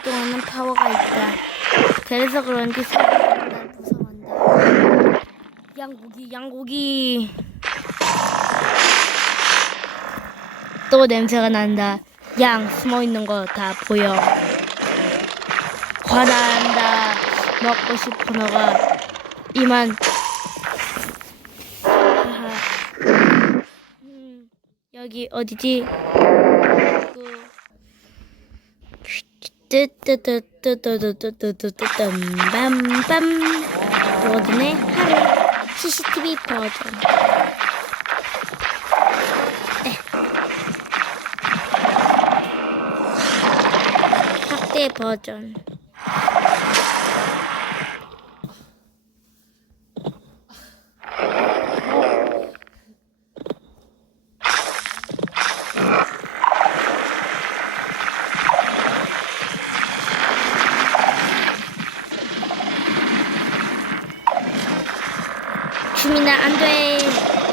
이동하는 파워가 있다. 그래서 그런지 사람들이 날 무서워한다. 양고기, 양고기. 또 냄새가 난다. 양 숨어 있는 거 다 보여. 화난다. 먹고 싶어 너가 이만. 음, 여기 어디지? 그 빰빰 로든의 하루 CCTV 버전 에. 확대 버전 对。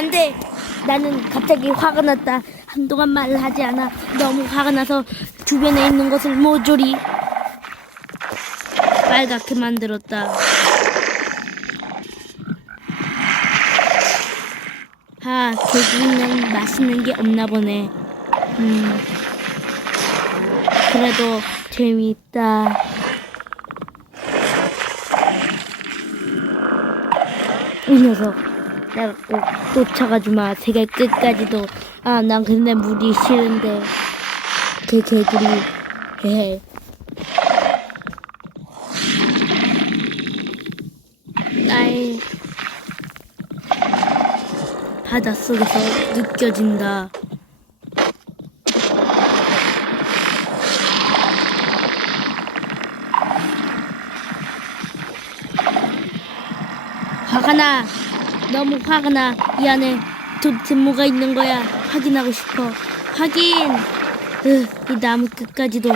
안돼 어, 안 돼. 나는 갑자기 화가 났다. 한동안 말을 하지 않아. 너무 화가 나서 주변에 있는 것을 모조리 빨갛게 만들었다. 아, 개구리는 맛있는 게 없나 보네. 음. 그래도 재미있다. 이 녀석. 꼭 쫓아가지 마. 세계 끝까지도. 아, 난 근데 물이 싫은데. 개 개구리. 헤헤. 나의 바닷속에서 느껴진다. 화가 나. 너무 화가 나. 이 안에 도대체 뭐가 있는 거야. 확인하고 싶어. 확인. 으, 이 나무 끝까지도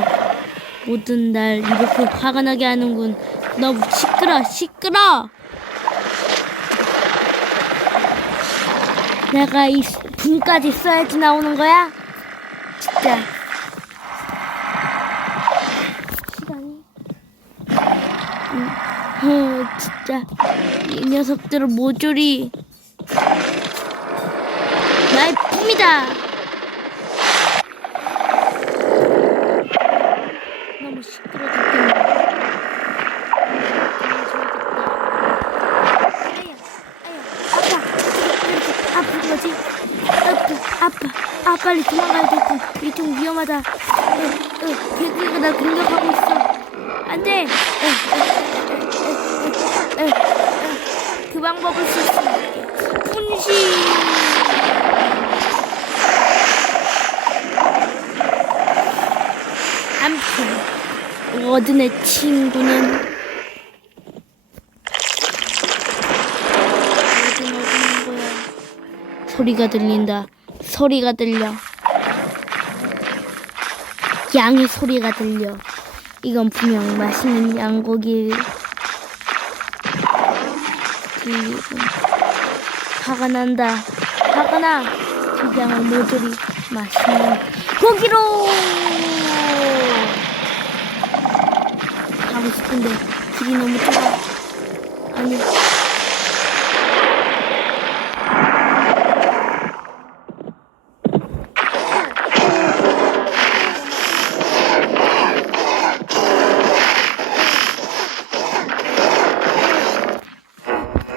모든 날 이렇게 화가 나게 하는군. 너무 시끄러, 시끄러. 내가 이 분까지 써야지 나오는 거야? 진짜. 시간이. 음, 어, 진짜. 이 녀석들은 모조리 나의 품이다. 너무 시끄러 죽겠네. 아야, 아야, 아파. 아픈 거지? 아파, 아파. 아, 빨리 도망가야 겠군 이좀 위험하다. 어, 어, 개구리가 날 공격하고 있어. 안 돼. 에. 그 방법을 쓸 수 있게. 분신. 암튼 워든의 친구는 워든 어디 거야? 소리가 들린다. 소리가 들려. 양의 소리가 들려. 이건 분명 맛있는 양고기 화가 난다. 화가 나. 그 양을 모조리 맛있는 고기로 가고 싶은데 길이 너무 좁아. 아니.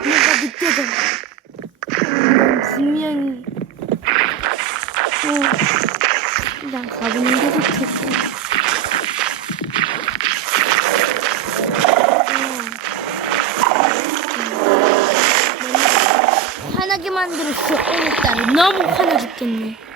뭔가 느껴져. 음, 분명히. 어, 난 가보는 게 좋겠고. 어. 화나게 만들었어. 오늘따라 너무 화나 죽겠네.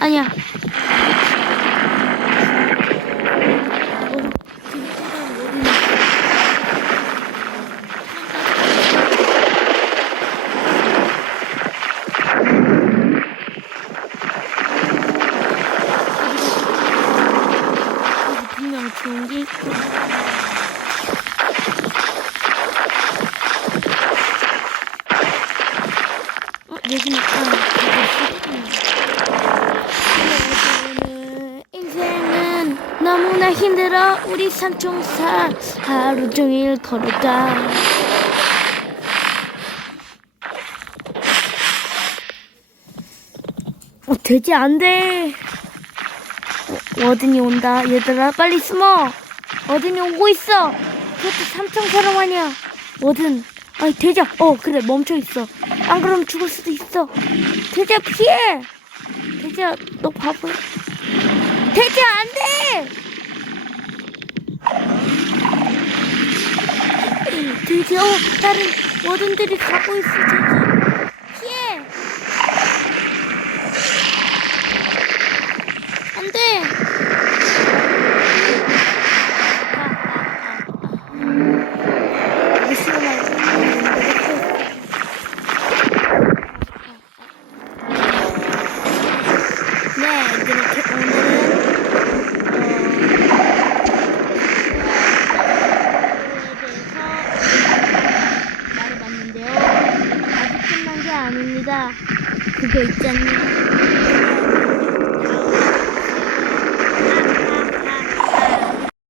아니야. 어, 되게 뜨거운 머리네. 여기 있고. 어, 여기 너무나 힘들어. 우리 삼총사 하루 종일 걸어가. 어, 되지 안 돼. 어, 어든이 온다. 얘들아, 빨리 숨어. 어든이 오고 있어. 그것도 삼총사람 아니야. 어든. 아니, 대자. 어, 그래, 멈춰 있어. 안 그러면 죽을 수도 있어. 대자, 피해. 대자, 너 바보야. 대자, 안 돼! 대자, 어, 다른 어른들이 가고 있어, 대자. 피해. 안 돼. 이거 싫어 말 어, 말